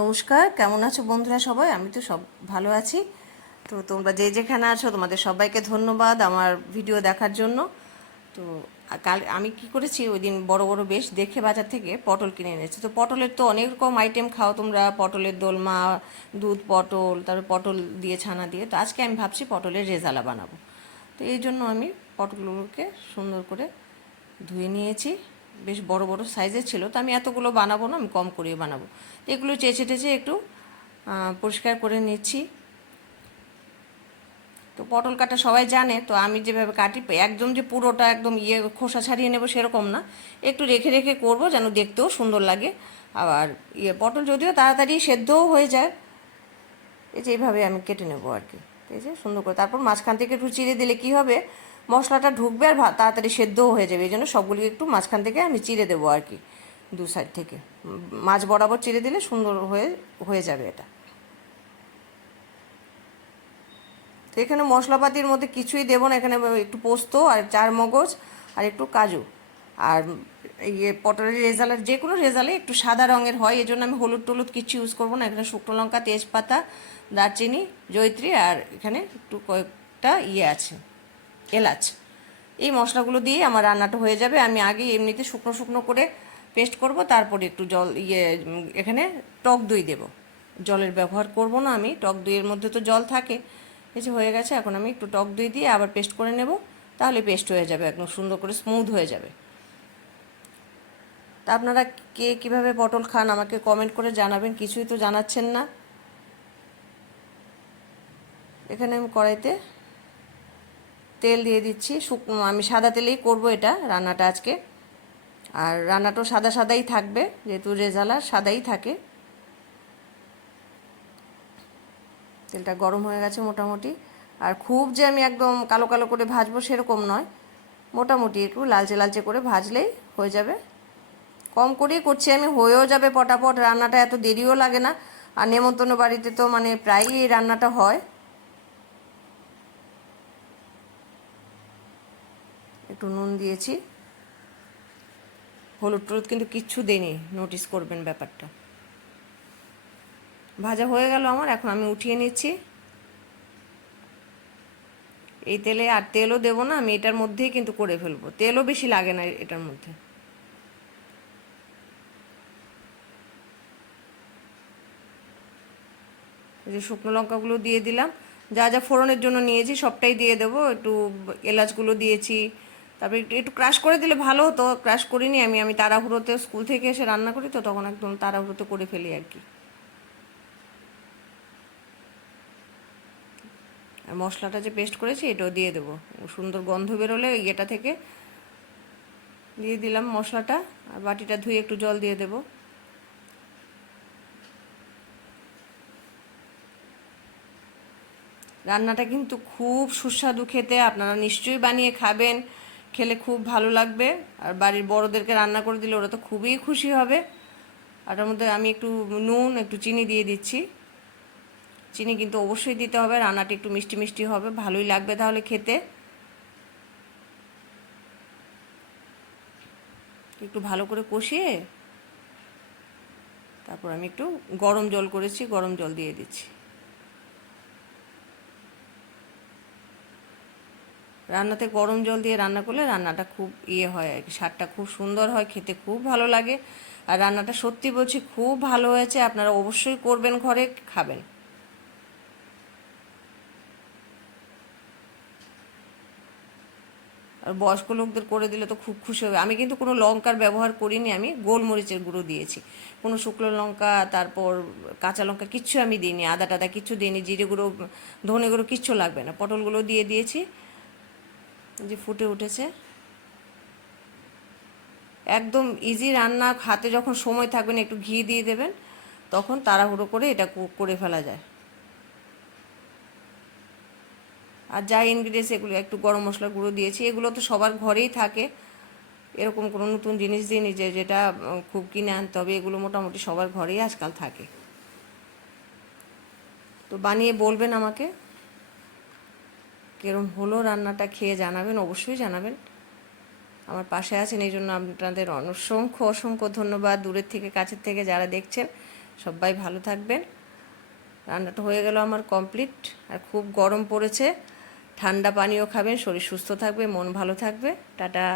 নমস্কার, কেমন আছো বন্ধুরা সবাই? আমি তো সব ভালো আছি। তো তোমরা যে যেখানে আছো, তোমাদের সবাইকে ধন্যবাদ আমার ভিডিও দেখার জন্য। তো কাল আমি কি করেছি, ওই দিন বড় বড় বেশ দেখে বাজার থেকে পটল কিনে এনেছি। তো পটলের তো অনেক রকম আইটেম খাও তোমরা, পটলের দোলমা, দুধ পটল, তারপর পটল দিয়ে ছানা দিয়ে। তো আজকে আমি ভাবছি পটলের রেজালা বানাবো। তো এই জন্য আমি পটলগুলোকে সুন্দর করে ধুয়ে নিয়েছি। বেশ বড় বড় সাইজের ছিল, তো আমি এতগুলো বানাবো না, আমি কম করেই বানাবো। এগুলো চেঁচে টেচে একটু পরিষ্কার করে নিচ্ছি। তো পটল কাটা সবাই জানে, তো আমি যেভাবে কাটি, একদম যে পুরোটা একদম ইয়ে খোসা ছাড়িয়ে নেব সেরকম না। একটু রেখে রেখে করব যেন দেখতেও সুন্দর লাগে। আবার ইয়ে পটল যদিও তাড়াতাড়ি সেদ্ধও হয়ে যায়, এই যে এইভাবে আমি কেটে নেব আর কি। ঠিক আছে সুন্দর করে, তারপর মাঝখান থেকে একটু চিড়ে দিলে কি হবে? মশলাটা ঢুকবে আর তাড়াতাড়ি সেদ্ধও হয়ে যাবে। এই জন্য সবগুলিকে একটু মাঝখান থেকে আমি চিড়ে দেবো আর কি, দু সাইড থেকে। মাছ বরাবর চিড়ে দিলে সুন্দর হয়ে হয়ে যাবে এটা। তো এখানে মশলাপাতির মধ্যে কিছুই দেবো না। এখানে একটু পোস্ত আর চার মগজ আর একটু কাজু। আর ইয়ে পটলের রেজালার যে কোনো রেজালে একটু সাদা রঙের হয়। এই জন্য আমি হলুদ টলুদ কিছু ইউজ করব না। এখানে শুকনো লঙ্কা, তেজপাতা, দারচিনি, জয়ত্রী আর এখানে একটু কয়েকটা ইয়ে আছে। এলাচ। এই মশলাগুলো দিয়ে আমার রান্নাটা হয়ে যাবে। আমি আগে এমনিতে শুকনো শুকনো করে পেস্ট করব, তারপরে একটু জল ইয়ে এখানে টক দই দেব। জলের ব্যবহার করব না আমি, টক দইয়ের মধ্যে তো জল থাকে। যে হয়ে গেছে, এখন আমি একটু টক দই দিয়ে আবার পেস্ট করে নেব, তাহলে পেস্ট হয়ে যাবে, একদম সুন্দর করে স্মুথ হয়ে যাবে। তা আপনারা কে কীভাবে পটল খান আমাকে কমেন্ট করে জানাবেন, কিছুই তো জানাচ্ছেন না। এখানে আমি কড়াইতে তেল দিয়ে দিচ্ছি শুকনো আমি সাদা তেলেই করব এটা, রান্নাটা আজকে। আর রান্নাটাও সাদা সাদাই থাকবে, যেহেতু রেজালা, সাদাই থাকে। তেলটা গরম হয়ে গেছে মোটামুটি। আর খুব যে আমি একদম কালো কালো করে ভাজবো সেরকম নয়। মোটামুটি একটু লালচে লালচে করে ভাজলেই হয়ে যাবে। কম করেই করছি আমি, হয়েও যাবে পটাপট, রান্নাটা এত দেরিও লাগে না। আর নেমন্তন্ন বাড়িতে তো মানে প্রায়ই রান্নাটা হয়। একটু নুন দিয়েছি। হলুদ টলুদ কিন্তু কিচ্ছু দেইনি নোটিস করবেন ব্যাপারটা। ভাজা হয়ে গেল আমার, এখন আমি উঠিয়ে নিচ্ছি। এই তেলে আর তেলও দেবো না, আমি এটার মধ্যেই কিন্তু করে ফেলব। তেলও বেশি লাগে না এটার মধ্যে। যে শুকনো লঙ্কাগুলো দিয়ে দিলাম। যা যা ফোড়নের জন্য নিয়েছি সবটাই দিয়ে দেবো, একটু এলাচগুলো দিয়েছি তারপরে একটু একটু ক্রাশ করে দিলে ভালো হতো। ক্রাশ করিনি আমি আমি তাড়াহুড়োতে স্কুল থেকে এসে রান্না করি তো তখন একদম তাড়াহুড়োতে করে ফেলি আর কি। আর মশলাটা যে পেস্ট করেছি এটাও দিয়ে দেবো। সুন্দর গন্ধ বেরোলে ইয়েটা থেকে দিয়ে দিলাম মশলাটা, আর বাটিটা ধুয়ে একটু জল দিয়ে দেবো। রান্নাটা কিন্তু খুব সুস্বাদু খেতে, আপনারা নিশ্চয়ই বানিয়ে খাবেন। খেলে খুব ভালো লাগবে। আর বাড়ির বড়োদেরকে রান্না করে দিলে ওরা তো খুবই খুশি হবে। আর ওটার মধ্যে আমি একটু নুন, একটু চিনি দিয়ে দিচ্ছি। চিনি কিন্তু অবশ্যই দিতে হবে, রান্নাটা একটু মিষ্টি মিষ্টি হবে, ভালোই লাগবে তাহলে খেতে। একটু ভালো করে কষিয়ে তারপর আমি একটু গরম জল করেছি, গরম জল দিয়ে দিচ্ছি। রান্নাতে গরম জল দিয়ে রান্না করলে রান্নাটা খুব ইয়ে হয় আর কি, স্বাদটা খুব সুন্দর হয়, খেতে খুব ভালো লাগে। আর রান্নাটা সত্যি বলছি খুব ভালো হয়েছে, আপনারা অবশ্যই করবেন ঘরে, খাবেন। আর বয়স্ক লোকদের করে দিলে তো খুব খুশি হবে। আমি কিন্তু কোনো লঙ্কার ব্যবহার করিনি, আমি গোলমরিচের গুঁড়ো দিয়েছি। কোনো শুকনো লঙ্কা, তারপর কাঁচা লঙ্কা কিচ্ছু আমি দিইনি আদা টাদা কিচ্ছু দিইনি, জিরে গুঁড়ো, ধনে গুঁড়ো কিচ্ছু লাগবে না। পটলগুলো দিয়ে দিয়েছি। যে ফুটে উঠেছে। একদম ইজি রান্না, হাতে যখন সময় থাকবেন একটু ঘি দিয়ে দেবেন, তখন তাড়াহুড়ো করে এটা করে ফেলা যায়। আর যা ইনগ্রিডিয়েন্টস এগুলো, একটু গরম মশলা গুঁড়ো দিয়েছি, এগুলো তো সবার ঘরেই থাকে। এরকম কোনো নতুন জিনিস দিয়ে যে যেটা খুব কিনে আনতে হবে, এগুলো মোটামুটি সবার ঘরেই আজকাল থাকে। তো বানিয়ে বলবেন আমাকে। কিরম হলো রান্নাটা খেয়ে জানাবেন, অবশ্যই জানাবেন। আমার পাশে আছেন, এই জন্য আপনাদের অসংখ্য অসংখ্য ধন্যবাদ। দূরের থেকে, কাছের থেকে যারা দেখছেন, সবাই ভালো থাকবেন। রান্নাটা হয়ে গেল আমার কমপ্লিট। আর খুব গরম পড়েছে। ঠান্ডা পানীয় খাবেন, শরীর সুস্থ থাকবে, মন ভালো থাকবে। টাটা।